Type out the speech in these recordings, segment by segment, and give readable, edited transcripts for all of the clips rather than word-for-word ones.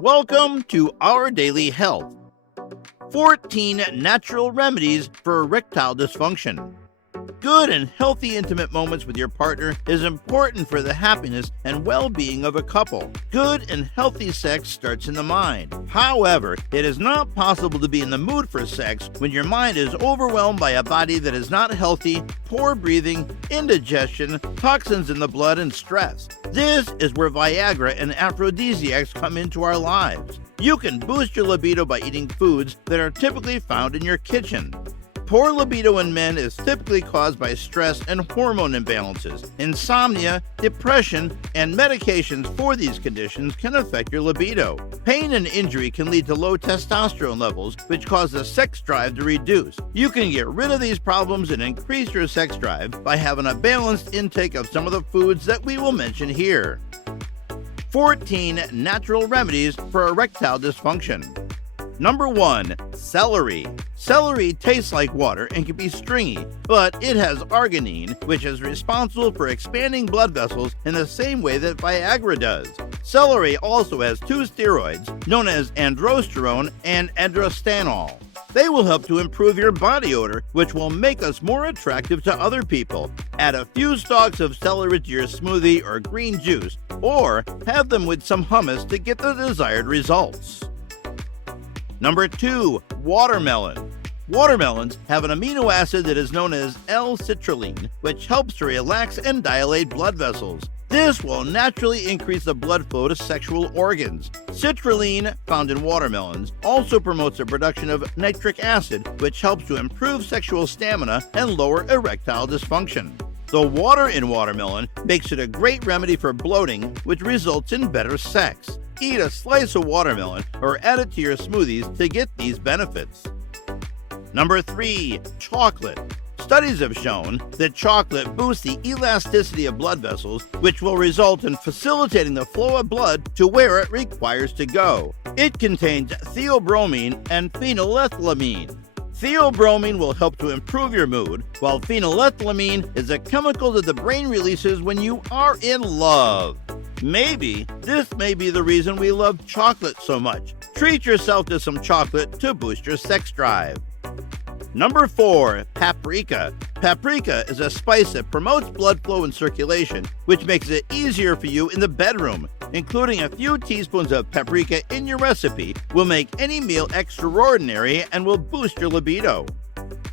Welcome to Our Daily Health. 14 natural remedies for erectile dysfunction. Good and healthy intimate moments with your partner is important for the happiness and well-being of a couple. Good and healthy sex starts in the mind. However, it is not possible to be in the mood for sex when your mind is overwhelmed by a body that is not healthy, poor breathing, indigestion, toxins in the blood, and stress. This is where Viagra and aphrodisiacs come into our lives. You can boost your libido by eating foods that are typically found in your kitchen. Poor libido in men is typically caused by stress and hormone imbalances. Insomnia, depression, and medications for these conditions can affect your libido. Pain and injury can lead to low testosterone levels, which cause the sex drive to reduce. You can get rid of these problems and increase your sex drive by having a balanced intake of some of the foods that we will mention here. 14 natural remedies for erectile dysfunction. Number 1. Celery. Celery tastes like water and can be stringy, but it has arginine, which is responsible for expanding blood vessels in the same way that Viagra does. Celery also has 2 steroids, known as androsterone and androstanol. They will help to improve your body odor, which will make us more attractive to other people. Add a few stalks of celery to your smoothie or green juice, or have them with some hummus to get the desired results. Number 2. Watermelon. Watermelons have an amino acid that is known as L-citrulline, which helps to relax and dilate blood vessels. This will naturally increase the blood flow to sexual organs. Citrulline, found in watermelons, also promotes the production of nitric acid, which helps to improve sexual stamina and lower erectile dysfunction. The water in watermelon makes it a great remedy for bloating, which results in better sex. Eat a slice of watermelon or add it to your smoothies to get these benefits. Number 3. Chocolate. Studies have shown that chocolate boosts the elasticity of blood vessels, which will result in facilitating the flow of blood to where it requires to go. It contains theobromine and phenylethylamine. Theobromine will help to improve your mood, while phenylethylamine is a chemical that the brain releases when you are in love. Maybe this may be the reason we love chocolate so much. Treat yourself to some chocolate to boost your sex drive. Number 4. Paprika. Paprika is a spice that promotes blood flow and circulation, which makes it easier for you in the bedroom. Including a few teaspoons of paprika in your recipe will make any meal extraordinary and will boost your libido.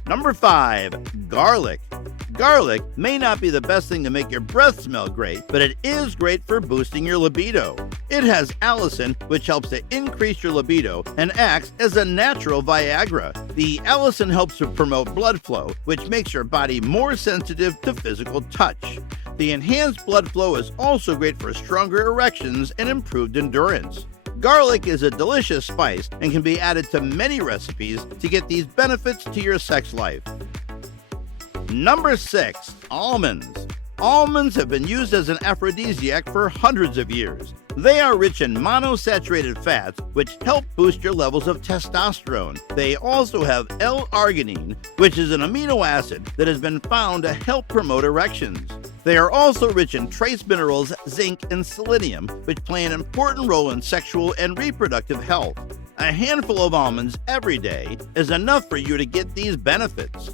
Number 5. Garlic. Garlic may not be the best thing to make your breath smell great, but it is great for boosting your libido. It has allicin, which helps to increase your libido and acts as a natural Viagra. The allicin helps to promote blood flow, which makes your body more sensitive to physical touch. The enhanced blood flow is also great for stronger erections and improved endurance. Garlic is a delicious spice and can be added to many recipes to get these benefits to your sex life. Number 6. Almonds. Almonds have been used as an aphrodisiac for hundreds of years. They are rich in monosaturated fats, which help boost your levels of testosterone. They also have L-arginine, which is an amino acid that has been found to help promote erections. They are also rich in trace minerals, zinc, and selenium, which play an important role in sexual and reproductive health. A handful of almonds every day is enough for you to get these benefits.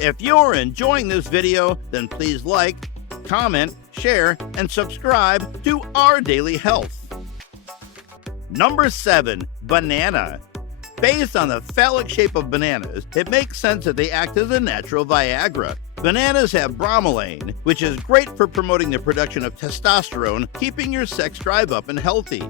If you're enjoying this video, then please like, comment, share, and subscribe to Our Daily Health. Number 7. Banana. Based on the phallic shape of bananas, it makes sense that they act as a natural Viagra. Bananas have bromelain, which is great for promoting the production of testosterone, keeping your sex drive up and healthy.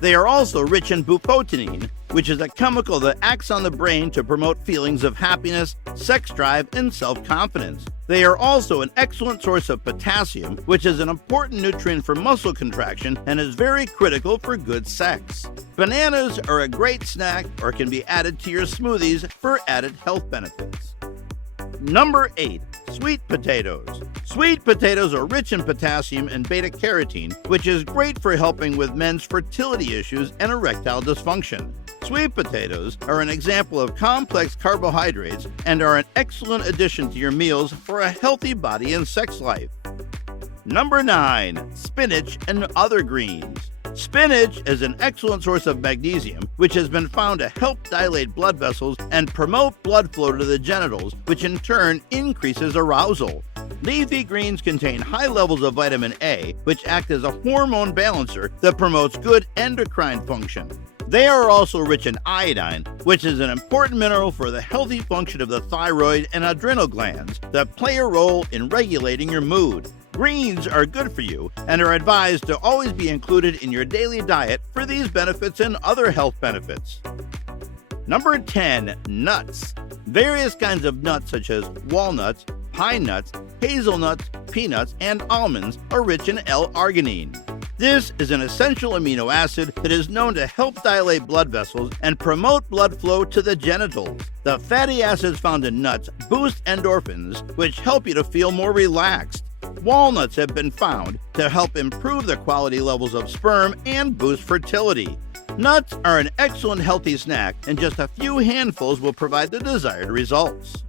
They are also rich in bufotenine, which is a chemical that acts on the brain to promote feelings of happiness, sex drive, and self-confidence. They are also an excellent source of potassium, which is an important nutrient for muscle contraction and is very critical for good sex. Bananas are a great snack or can be added to your smoothies for added health benefits. Number 8. Sweet potatoes. Sweet potatoes are rich in potassium and beta-carotene, which is great for helping with men's fertility issues and erectile dysfunction. Sweet potatoes are an example of complex carbohydrates and are an excellent addition to your meals for a healthy body and sex life. Number 9. Spinach and other greens. Spinach is an excellent source of magnesium, which has been found to help dilate blood vessels and promote blood flow to the genitals, which in turn increases arousal. Leafy greens contain high levels of vitamin A, which act as a hormone balancer that promotes good endocrine function. They are also rich in iodine, which is an important mineral for the healthy function of the thyroid and adrenal glands that play a role in regulating your mood. Greens are good for you and are advised to always be included in your daily diet for these benefits and other health benefits. Number 10. Nuts. Various kinds of nuts such as walnuts, pine nuts, hazelnuts, peanuts, and almonds are rich in L-arginine. This is an essential amino acid that is known to help dilate blood vessels and promote blood flow to the genitals. The fatty acids found in nuts boost endorphins, which help you to feel more relaxed. Walnuts have been found to help improve the quality levels of sperm and boost fertility. Nuts are an excellent healthy snack, and just a few handfuls will provide the desired results.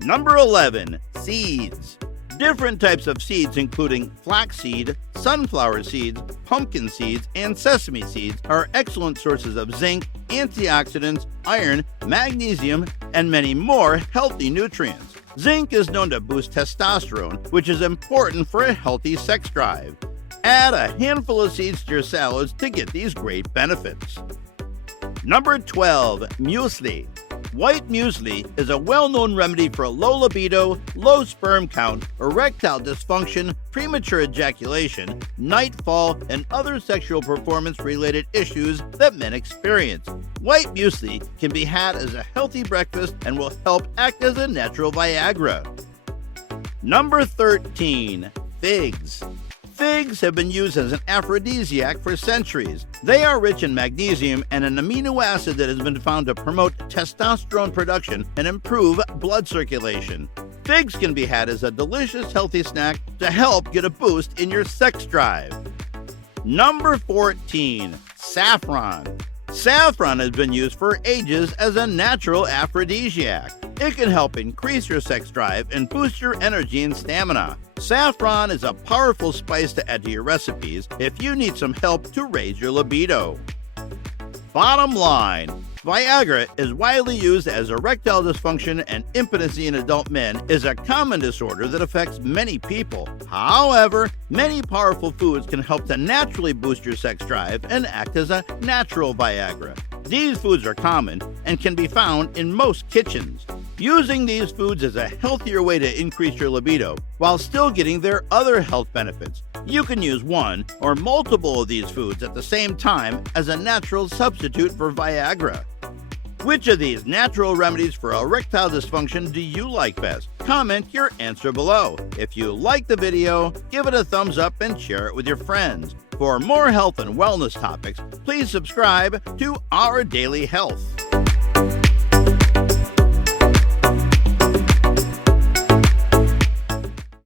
Number 11. Seeds. Different types of seeds, including flaxseed, sunflower seeds, pumpkin seeds, and sesame seeds, are excellent sources of zinc, antioxidants, iron, magnesium, and many more healthy nutrients. Zinc is known to boost testosterone, which is important for a healthy sex drive. Add a handful of seeds to your salads to get these great benefits. Number 12. Muesli. White muesli is a well-known remedy for low libido, low sperm count, erectile dysfunction, premature ejaculation, nightfall, and other sexual performance-related issues that men experience. White muesli can be had as a healthy breakfast and will help act as a natural Viagra. Number 13. Figs. Figs have been used as an aphrodisiac for centuries. They are rich in magnesium and an amino acid that has been found to promote testosterone production and improve blood circulation. Figs can be had as a delicious, healthy snack to help get a boost in your sex drive. Number 14. Saffron. Saffron has been used for ages as a natural aphrodisiac. It can help increase your sex drive and boost your energy and stamina. Saffron is a powerful spice to add to your recipes if you need some help to raise your libido. Bottom line, Viagra is widely used as erectile dysfunction and impotency in adult men is a common disorder that affects many people. However, many powerful foods can help to naturally boost your sex drive and act as a natural Viagra. These foods are common and can be found in most kitchens. Using these foods is a healthier way to increase your libido while still getting their other health benefits. You can use one or multiple of these foods at the same time as a natural substitute for Viagra. Which of these natural remedies for erectile dysfunction do you like best? Comment your answer below. If you like the video, give it a thumbs up and share it with your friends. For more health and wellness topics, please subscribe to Our Daily Health.